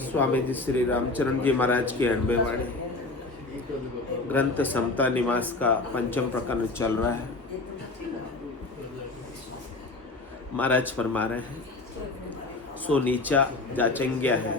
स्वामी जी श्री रामचरण जी महाराज की 90 वाणी ग्रंथ समता निवास का पंचम प्रकरण चल रहा है। महाराज फरमा रहे हैं, सो नीचा जाचंग्या है,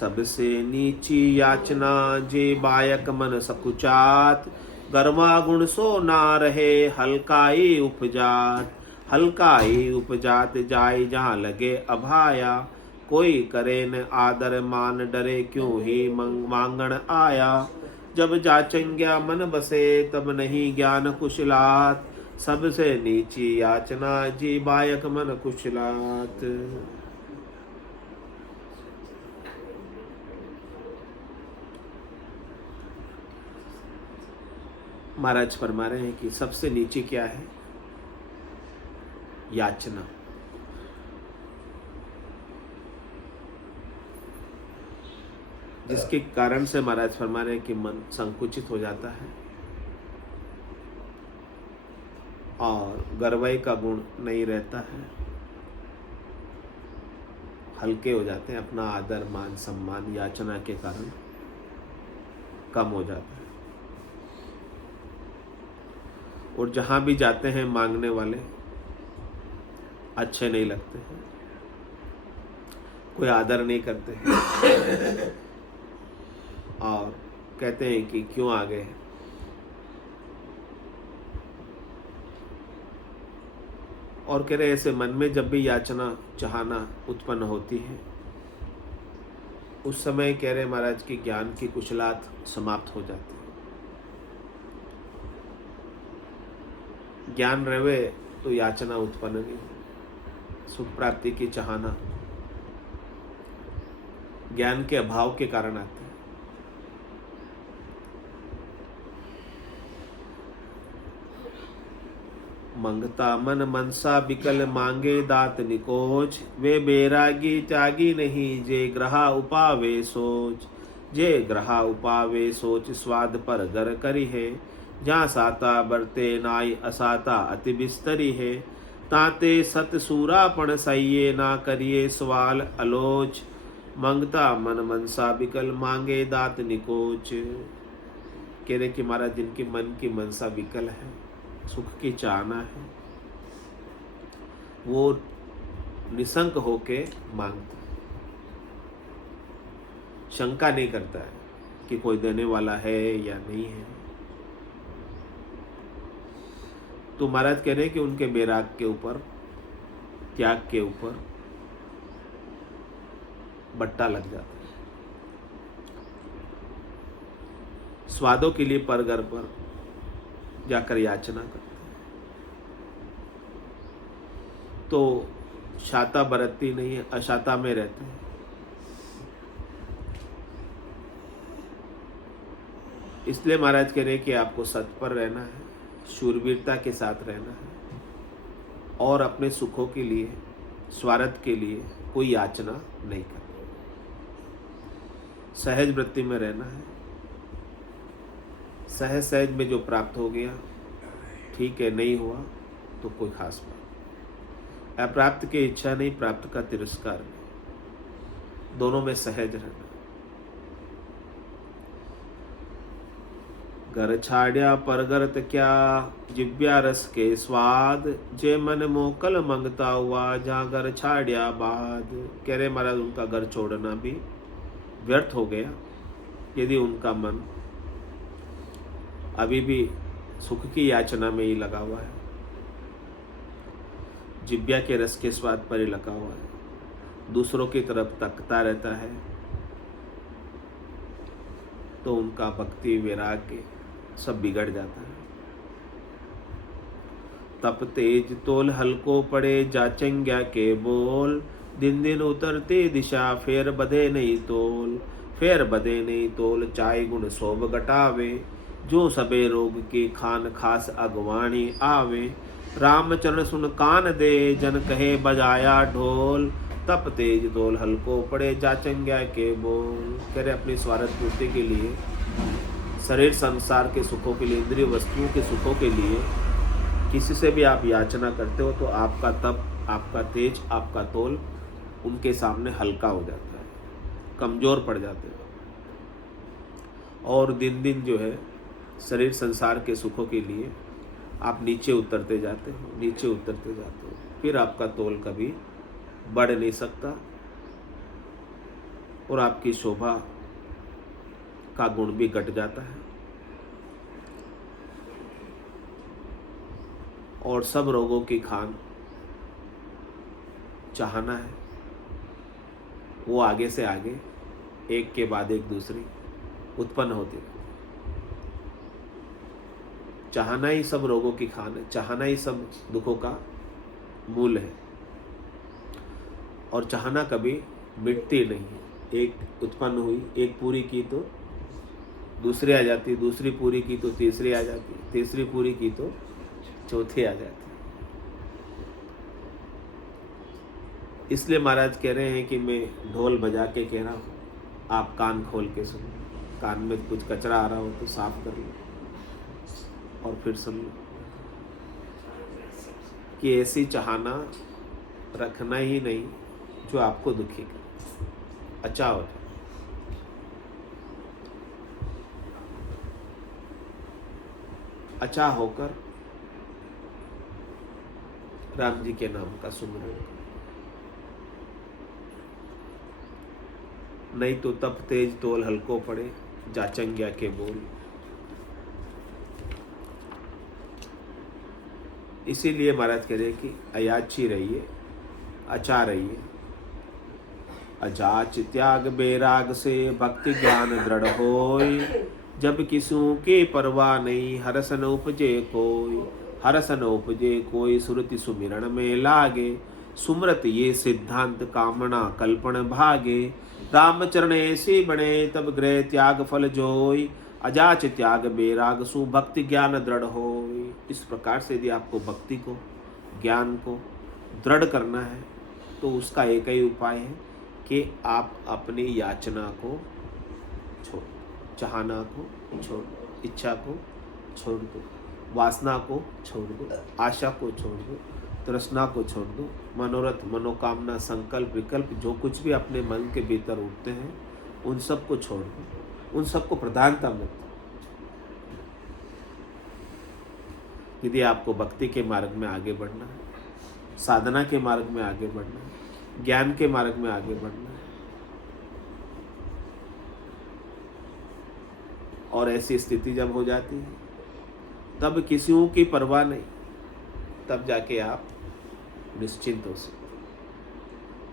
सबसे नीची याचना जे बायक मन सकुचात, गर्मा गुण सो ना रहे हल्काई उपजात। हल्काई उपजात जाय जहाँ लगे अभाया, कोई करे न आदर मान डरे क्यों ही मांगण आया। जब जाचंग्या मन बसे तब नहीं ज्ञान कुशलात, सबसे नीची याचना जी बायक मन कुशलात। महाराज फरमा रहे हैं कि सबसे नीचे क्या है? याचना। जिसके कारण से महाराज फरमा रहे हैं कि मन संकुचित हो जाता है और गर्वय का गुण नहीं रहता है, हल्के हो जाते हैं, अपना आदर मान सम्मान याचना के कारण कम हो जाता है। और जहां भी जाते हैं मांगने वाले अच्छे नहीं लगते हैं, कोई आदर नहीं करते हैं और कहते हैं कि क्यों आ गए। और कह रहे ऐसे मन में जब भी याचना चाहना उत्पन्न होती है, उस समय कह रहे महाराज की ज्ञान की कुशलात समाप्त हो जाती है। ज्ञान रहे तो याचना उत्पन्न नहीं, सुख प्राप्ति की चाहना ज्ञान के अभाव के कारण आती है। मंगता मन मनसा बिकल मांगे दात निकोच, वे बैरागी त्यागी नहीं जे ग्रहा उपावे सोच। जे ग्रहा उपावे सोच स्वाद पर गर करी है, जहाँ साता बरते नाई असाता अति बिस्तरी है। ताते सत सूरापण सहिए ना करिए सवाल अलोच, मंगता मन मनसा बिकल मांगे दात निकोच। कह रहे कि महाराज जिनकी मन की मनसा विकल है, सुख की चाहना है, वो निसंक होके मांगता है, शंका नहीं करता है कि कोई देने वाला है या नहीं है। तो महाराज कह रहे हैं कि उनके बैराग के ऊपर, त्याग के ऊपर बट्टा लग जाता है। स्वादों के लिए परगर पर जाकर याचना करते हैं, तो शाता बरतती नहीं है, अशाता में रहते हैं। इसलिए महाराज कह रहे हैं कि आपको सत पर रहना है, शूरवीरता के साथ रहना है और अपने सुखों के लिए, स्वार्थ के लिए कोई याचना नहीं करनी, सहज वृत्ति में रहना है। सहज सहज में जो प्राप्त हो गया ठीक है, नहीं हुआ तो कोई खास बात। अप्राप्त की इच्छा नहीं, प्राप्त का तिरस्कार नहीं, दोनों में सहज रहना। घर छाड़िया परगरत क्या, जिव्या रस के स्वाद, जे मन मोकल मंगता हुआ जहाँ घर छाड़िया बाद। कह रहे महाराज उनका घर छोड़ना भी व्यर्थ हो गया यदि उनका मन अभी भी सुख की याचना में ही लगा हुआ है, जिव्या के रस के स्वाद पर ही लगा हुआ है, दूसरों की तरफ तकता रहता है, तो उनका भक्ति वैराग्य सब बिगड़ जाता है। तप तेज तोल हल्को पड़े जाचंग्या के बोल, दिन दिन उतरते दिशा फेर बधे नहीं तोल। फेर बधे नहीं तोल चाय गुण शोभ घटावे, जो सबे रोग की खान खास अगवाणी आवे। रामचरण सुन कान दे जन कहे बजाया ढोल, तप तेज तोल हल्को पड़े जाचंग्या के बोल। कह रहे अपनी स्वार्थ पूर्ति के लिए, शरीर संसार के सुखों के लिए, इंद्रिय वस्तुओं के सुखों के लिए किसी से भी आप याचना करते हो तो आपका तप, आपका तेज, आपका तोल उनके सामने हल्का हो जाता है, कमज़ोर पड़ जाते हैं। और दिन दिन जो है शरीर संसार के सुखों के लिए आप नीचे उतरते जाते हो, नीचे उतरते जाते हो। फिर आपका तोल कभी बढ़ नहीं सकता और आपकी शोभा का गुण भी घट जाता है। और सब रोगों की खान चाहना है, वो आगे से आगे एक के बाद एक दूसरी उत्पन्न होती है। चाहना ही सब रोगों की खान है, चाहना ही सब दुखों का मूल है। और चाहना कभी मिटती नहीं है। एक उत्पन्न हुई, एक पूरी की तो दूसरी आ जाती, दूसरी पूरी की तो तीसरी आ जाती, तीसरी पूरी की तो चौथी आ जाती। इसलिए महाराज कह रहे हैं कि मैं ढोल बजा के कह रहा हूँ, आप कान खोल के सुनो। कान में कुछ कचरा आ रहा हो तो साफ कर लो और फिर सुन लो कि ऐसी चाहना रखना ही नहीं जो आपको दुखी करे, अच्छा हो जाए। अच्छा होकर राम जी के नाम का सुमिरन करो। नहीं तो तप तेज तोल हल्को पड़े, जाचंग्या के बोल। इसीलिए महाराज कह रहे कि अयाची रहिए, अच्छा रहिए। अजाच त्याग बेराग से भक्ति ज्ञान दृढ़ होय, जब किसू के परवाह नहीं हरस न उपजे कोई। हरस न उपजे कोई सुरति सुमिरन में लागे, सुमरत ये सिद्धांत कामना कल्पन भागे। रामचरण ऐसे बने तब गृह त्याग फल जोई, अजाच त्याग बेराग सु भक्ति ज्ञान दृढ़ होय। इस प्रकार से यदि आपको भक्ति को, ज्ञान को दृढ़ करना है तो उसका एक ही उपाय है कि आप अपनी याचना को छोड़, चाहना को छोड़, इच्छा को छोड़ दो, वासना को छोड़ दो, आशा को छोड़ दो, तृष्णा को छोड़ दो। मनोरथ, मनोकामना, संकल्प, विकल्प जो कुछ भी अपने मन के भीतर उठते हैं उन सब को छोड़ दो, उन सबको प्रधानता मत दो। यदि आपको भक्ति के मार्ग में आगे बढ़ना है, साधना के मार्ग में आगे बढ़ना है, ज्ञान के मार्ग में आगे बढ़ना है, और ऐसी स्थिति जब हो जाती है तब किसी की परवाह नहीं, तब जाके आप निश्चिंत हो सकते,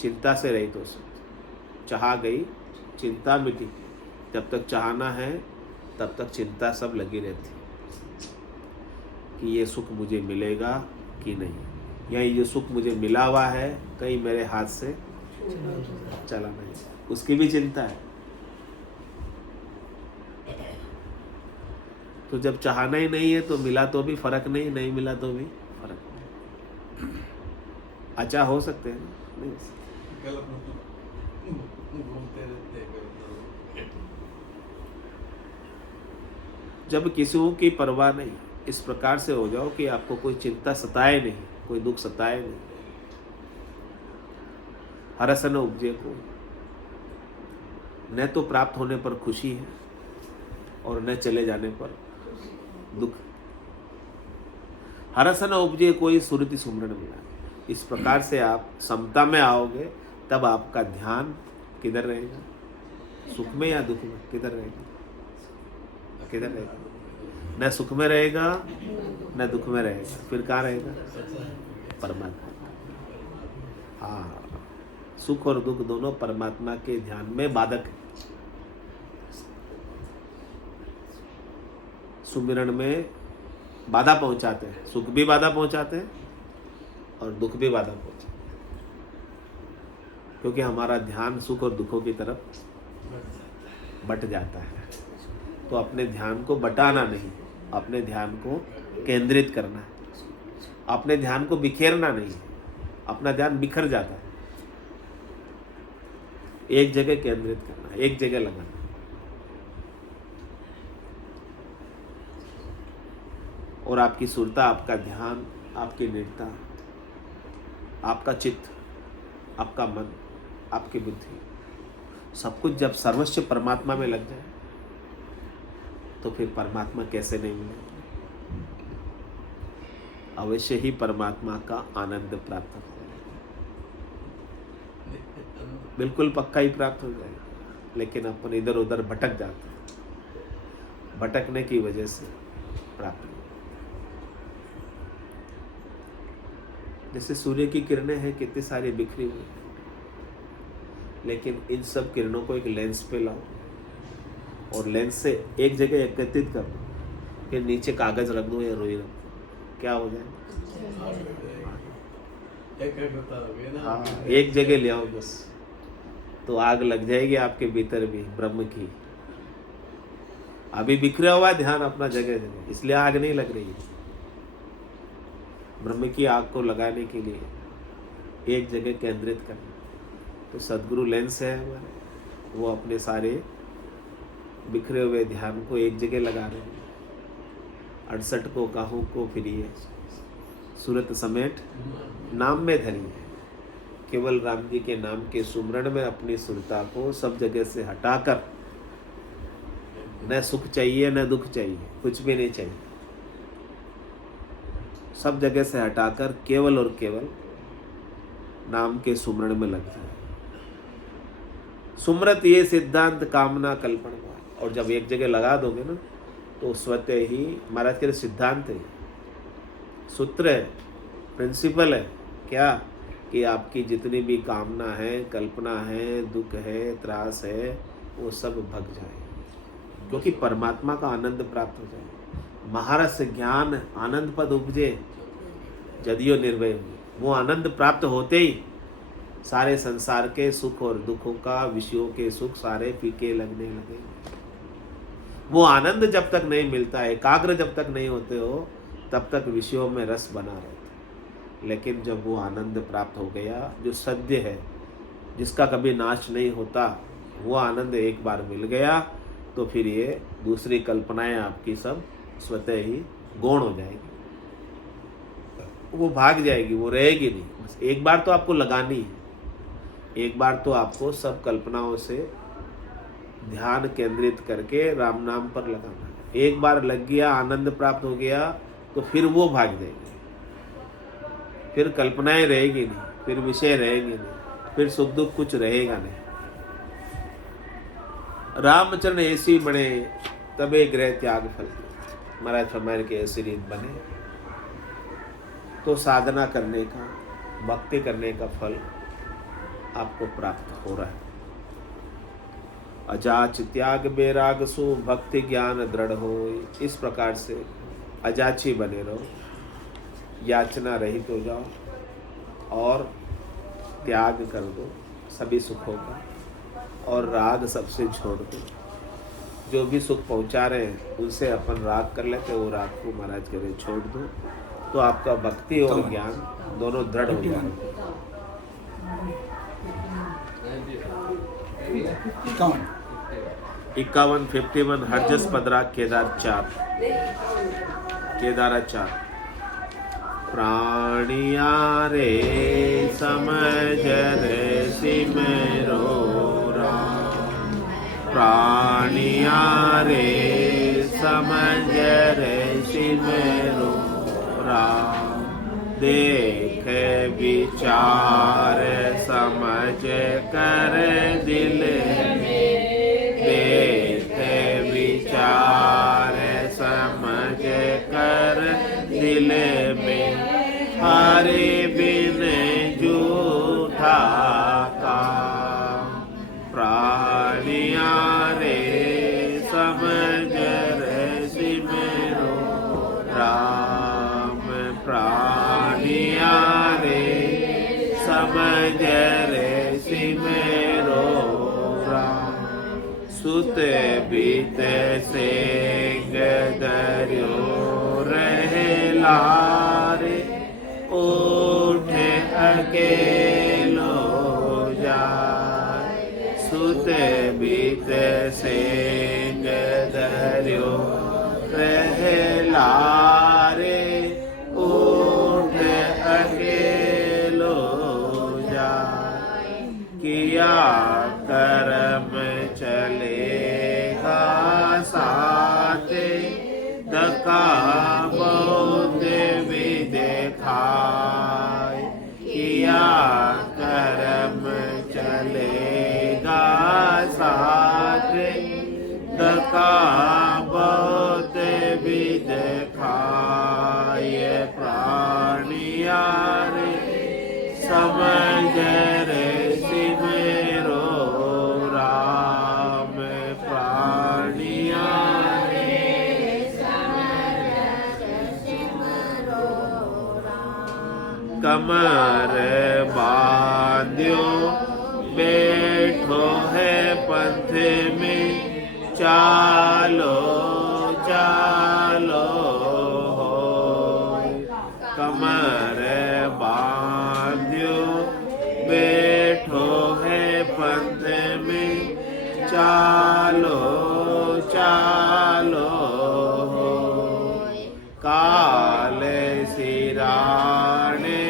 चिंता से रहित हो सकते। चाहा गई, चिंता मिटी। जब तक चाहना है तब तक चिंता सब लगी रहती कि ये सुख मुझे मिलेगा कि नहीं, या ये सुख मुझे मिला हुआ है कहीं मेरे हाथ से चला नहीं, उसकी भी चिंता है। तो जब चाहना ही नहीं है तो मिला तो भी फर्क नहीं, नहीं मिला तो भी फर्क नहीं। अच्छा हो सकते हैं नहीं? जब किसी की परवाह नहीं, इस प्रकार से हो जाओ कि आपको कोई चिंता सताए नहीं, कोई दुख सताए नहीं। हरस न उपजे को, न तो प्राप्त होने पर खुशी है और न चले जाने पर दुख। हरस न उपजे कोई सुरति सुमरन मिला। इस प्रकार से आप समता में आओगे तब आपका ध्यान किधर रहेगा, सुख में या दुख में? किधर रहेगा? किधर रहेगा? न सुख में रहेगा न दुख में रहेगा, फिर कहाँ रहेगा? परमात्मा। हाँ, सुख और दुख दोनों परमात्मा के ध्यान में बाधक है। सुमिरन में बाधा पहुंचाते हैं, सुख भी बाधा पहुंचाते हैं और दुख भी बाधा पहुंचाते हैं, क्योंकि हमारा ध्यान सुख और दुखों की तरफ बट जाता है। तो अपने ध्यान को बटाना नहीं, अपने ध्यान को केंद्रित करना है, अपने ध्यान को बिखेरना नहीं। अपना ध्यान बिखर जाता है, एक जगह केंद्रित करना, एक जगह लगाना। और आपकी सुरता, आपका ध्यान, आपकी निरता, आपका चित्त, आपका मन आपकी बुद्धि। सब कुछ जब सर्वस्व परमात्मा में लग जाए तो फिर परमात्मा कैसे नहीं मिलेगा? अवश्य ही परमात्मा का आनंद प्राप्त हो जाएगा, बिल्कुल पक्का ही प्राप्त हो जाएगा। लेकिन अपन इधर उधर भटक जाते हैं, भटकने की वजह से प्राप्त नहीं। जैसे सूर्य की किरणें हैं कितनी सारी बिखरी हुई, लेकिन इन सब किरणों को एक लेंस पे लाओ और लेंस से एक जगह एकत्रित कर दो, फिर नीचे कागज रख दो या रुई रख दो, क्या हो जाए? हाँ, एक जगह ले आओ बस, तो आग लग जाएगी आपके भीतर भी ब्रह्म की। अभी बिखरा हुआ ध्यान अपना जगह जगह, इसलिए आग नहीं लग रही है। ब्रह्म की आग को लगाने के लिए एक जगह केंद्रित करना। तो सद्गुरु लेंस है हमारे, वो अपने सारे बिखरे हुए ध्यान को एक जगह लगा रहे हैं। 68 को काहू को फिरिए, सूरत समेट नाम में धरिए। केवल राम जी के नाम के सुमरण में अपनी सुरता को सब जगह से हटाकर, न सुख चाहिए न दुख चाहिए, कुछ भी नहीं चाहिए, सब जगह से हटाकर केवल और केवल नाम के सुमरण में लग जाए। सुमरत ये सिद्धांत कामना कल्पना। और जब एक जगह लगा दोगे ना तो स्वतः ही महाराज के सिद्धांत है, सूत्र है, प्रिंसिपल है क्या, कि आपकी जितनी भी कामना है, कल्पना है, दुख है, त्रास है, वो सब भग जाए, क्योंकि परमात्मा का आनंद प्राप्त हो जाए। महारस ज्ञान आनंद पद उपजे जदियो निर्भय। वो आनंद प्राप्त होते ही सारे संसार के सुख और दुखों का, विषयों के सुख सारे फीके लगने लगे। वो आनंद जब तक नहीं मिलता है, एकाग्र जब तक नहीं होते हो, तब तक विषयों में रस बना रहता। लेकिन जब वो आनंद प्राप्त हो गया, जो सद्य है, जिसका कभी नाश नहीं होता, वो आनंद एक बार मिल गया, तो फिर ये दूसरी कल्पनाएं आपकी सब स्वतः ही गौण हो जाएगी, वो भाग जाएगी, वो रहेगी नहीं। बस एक बार तो आपको लगानी है, एक बार तो आपको सब कल्पनाओं से ध्यान केंद्रित करके राम नाम पर लगाना है। एक बार लग गया, आनंद प्राप्त हो गया, तो फिर वो भाग जाएगी, फिर कल्पनाएं रहेगी नहीं, फिर विषय रहेंगे नहीं, फिर सुख दुख कुछ रहेगा नहीं। रामचरण ऐसी बने तबे ग्रह त्याग फल। महाराज फरमाए के ऐसी रीत बने तो साधना करने का, भक्ति करने का फल आपको प्राप्त हो रहा है। अजाच त्याग बैराग सु भक्ति ज्ञान दृढ़ हो। इस प्रकार से अजाची बने रहो, याचना रहित हो जाओ और त्याग कर दो सभी सुखों का, और राग सबसे छोड़ दो। जो भी सुख पहुंचा रहे हैं उनसे अपन राग कर लेते, वो राग को महाराज के लिए छोड़ दो, तो आपका भक्ति और ज्ञान दोनों दृढ़ हो जाएंगे। 51, 51 हरजस पदरा केदार 4 केदारा 4। प्राणिया रे समझ रे सिमरो राम, प्राणिया रे समझ रे सिमरो राम। देख विचार समझ कर दिल में, देख विचार समझ कर दिल में, हरे बिन झूठा काम। प्राणिया रे समझ रे सिमरो राम, प्राणिया रे समझ रे सिमरो राम। सुत बीत सेंग दरियो रहे लारे, उठे अकेलो जाए। सुत बीत सेंग दरियो रहे लारे, उठे अकेलो जाए। किया कर्म चलेगा साथे, धक्का बहुत भी देखाए। किया कर्म चलेगा साथे, धक्का बहुत भी देखाए। प्राणिया रे समझ रे सिमरो राम, प्राणिया रे कमर बांध्यो बैठो है पंथ में, चालो चालो हो। कमर बांध्यो बैठो है पंथ में, चालो चालो हो। काले सिराने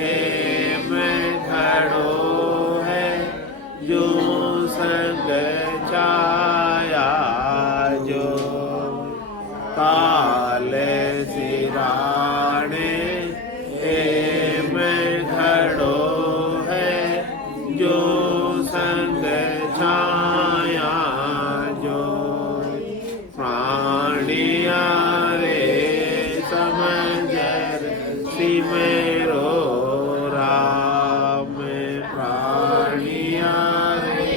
एम खड़ो है, जो संग छाया जो। काले सिराने एम खड़ो है, जो संग छाया जो। प्राणिया रे समझ सिमरो राम, प्राणिया रे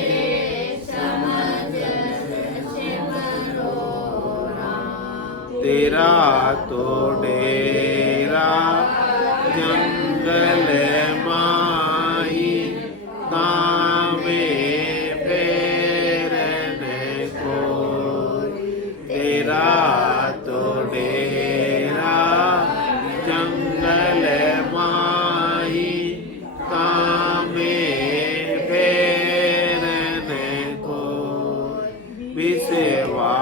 तेरा तो डेरा जंगल माही, कामे फेरने को। तेरा तो डेरा जंगल माही, कामे फेरने को। विसेवा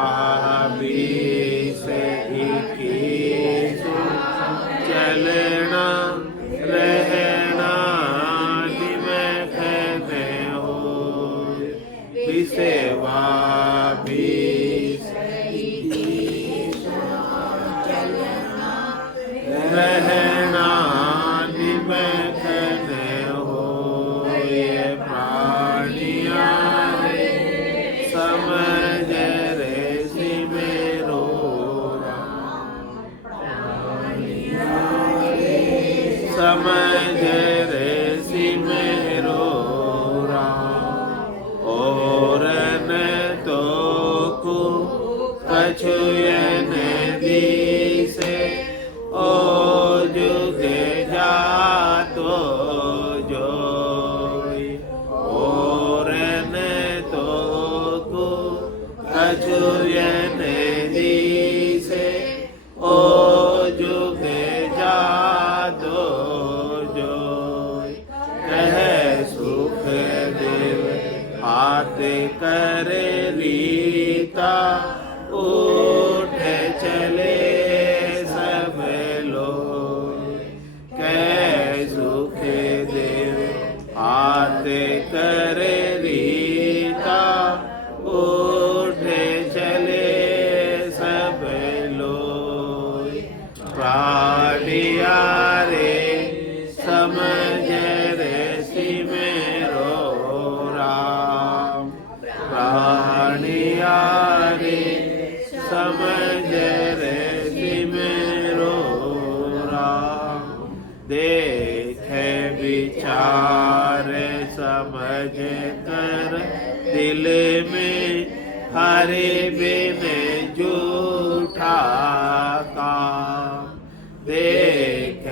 चलना रहना निमखने हो। विसेवा रहना निमखने हो। ये प्राणिया रे समझ रे सिमरो समझ रे सिमरो राम। और न तो को कछुयन दिसे, ओ जुगे जातो जोई। और न तो को कछुयन दिसे, ओ जुगे जातो जोई। कह सुख देव हाथ कर रीता, उठ चले सब लोग। कह सुख देव हाथ कर रीता, उठ चले सब लोग। प्राणिया रे समझ रे सिमरो राम, प्राणिया रे समझ रे सिमरो राम। देख विचार समझ कर दिल में, हरे बिन झूठा काम। देख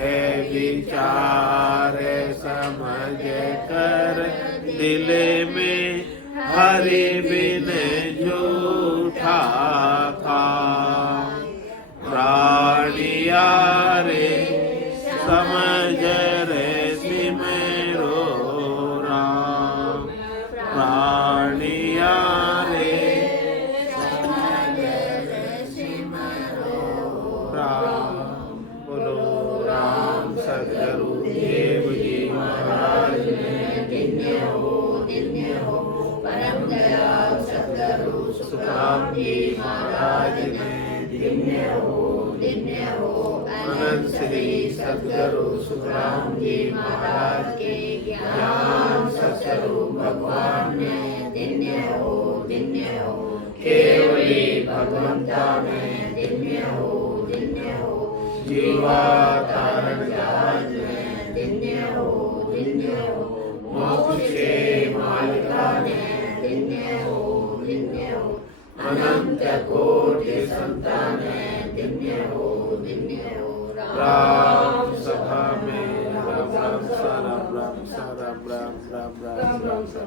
विचार समझ कर दिल में, हरे बिन झूठा काम। प्राणिया रे समझ रे सिमरो राम, प्राणिया रे समझ रे सिमरो राम। बोलो राम सदगुरु देव जी महाराज ने सुखराम जी महाराज ने धन्य हो अनंत श्री सद्गुरु सुखराम जी महाराज के ज्ञान सत्स्वरूप भगवान ने धन्य हो केवली भगवंता में धन्य हो जीवा तारण जहाज में धन्य हो मोक्ष के मालिका ने धन्य हो अनंत कोटि संतान ने धन्य हो राम सभा में राम राम सा राम राम सा राम राम राम राम राम राम